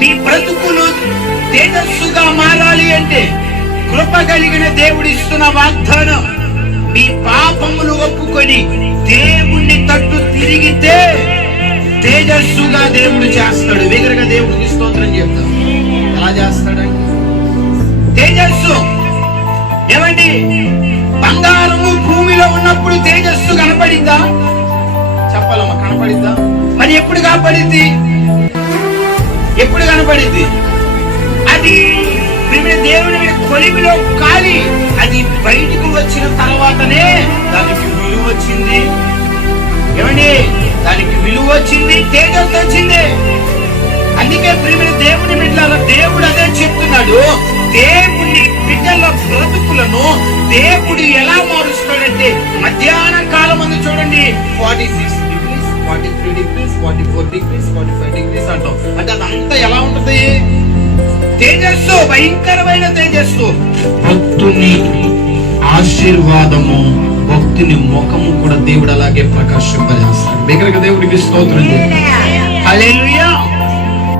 నీ బ్రతుకులు తేజస్సుగా మారాలి అంటే కృప కలిగిన దేవుడు ఇస్తున్న వాగ్దానం. నీ పాపములు ఒప్పుకొని దేవుణ్ణి తట్టు తిరిగితే తేజస్సుగా దేవుడు చేస్తాడు. వేగరగా దేవుడికి స్తోత్రం చెప్తాం. ఎలా చేస్తాడండి? తేజస్సు. ఏమండి? బంగారము భూమిలో ఉన్నప్పుడు తేజస్సు కనపడిందా చెప్పాలమ్మా కనపడిందా మరి ఎప్పుడు కనపడింది ఎప్పుడు కనపడింది? అది ప్రిమిడ దేవుని మీద కొలిమిలో కాలి. అది బయటికి వచ్చిన తర్వాతనే దానికి విలువ వచ్చింది. ఏమండి? దానికి విలువ వచ్చింది తేజస్ వచ్చింది. అందుకే ప్రిమిడ దేవుని బిడ్డల దేవుడు అదే చెప్తున్నాడు. దేవుని బిడ్డల బ్రతుకులను దేవుడు ఎలా మారుస్తాడంటే మధ్యాహ్న కాలం అందు చూడండి ఫార్టీ సిక్స్ డిగ్రీస్ అంటాం. అంటే అదంతా ఎలా ఉంటది? తేజస్సు భయంకరమైన తేజస్సు. భక్తుని ఆశీర్వాదము భక్తుని ముఖము కూడా దేవుడు అలాగే ప్రకాశింపజేస్తాడు. బిగ్గరగా దేవుడికి స్తోత్రం హల్లెలూయా